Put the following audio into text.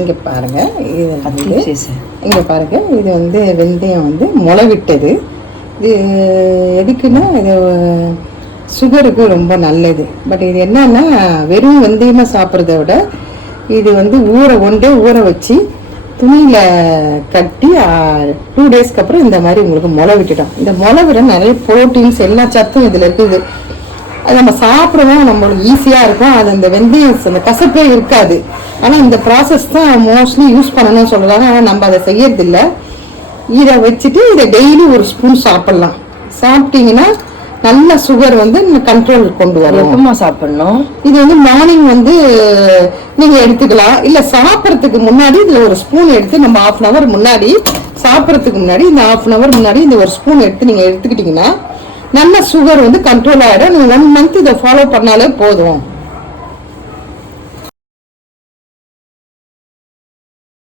இங்கே பாருங்கள், இது வந்து இங்கே பாருங்கள், இது வந்து வெந்தயம் வந்து முளை விட்டது. இது எதுக்குன்னா இது சுகருக்கு ரொம்ப நல்லது. பட் இது என்னன்னா வெறும் வெந்தயமாக சாப்பிட்றத விட இது வந்து ஊற வச்சு துணியில் கட்டி 2 டேஸ்க்கு அப்புறம் இந்த மாதிரி உங்களுக்கு முளை விட்டுட்டோம். இந்த முளை விட நிறைய ப்ரோட்டீன்ஸ் எல்லா சத்தும் இதில் இருக்குது. அது நம்ம சாப்பிடவும் நம்மளுக்கு ஈஸியாக இருக்கும். அது அந்த வெந்தயம் அந்த கசப்பே இருக்காது. ஆனால் இந்த ப்ராசஸ் தான் மோஸ்ட்லி யூஸ் பண்ணணும்னு சொல்கிறாங்க. ஆனால் நம்ம அதை செய்யறதில்ல. இதை வச்சுட்டு இதை டெய்லி ஒரு ஸ்பூன் சாப்பிட்லாம். சாப்பிட்டீங்கன்னா நல்ல சுகர் வந்து கண்ட்ரோல் கொண்டு வரும். எப்பமா சாப்பிடணும்? இது வந்து மார்னிங் வந்து நீங்க எடுத்துக்கலாம். இல்ல சாப்பிட்றதுக்கு முன்னாடி இதுல ஒரு ஸ்பூன் எடுத்து நம்ம 1/2 hour முன்னாடி சாப்பிட்றதுக்கு முன்னாடி இந்த 1/2 hour முன்னாடி இந்த ஒரு ஸ்பூன் எடுத்து நீங்க எடுத்துக்கிட்டீங்கன்னா நல்ல சுகர் வந்து கண்ட்ரோல் ஆயிடும். நீங்க 1 month இதை ஃபாலோ பண்ணாலே போதும்.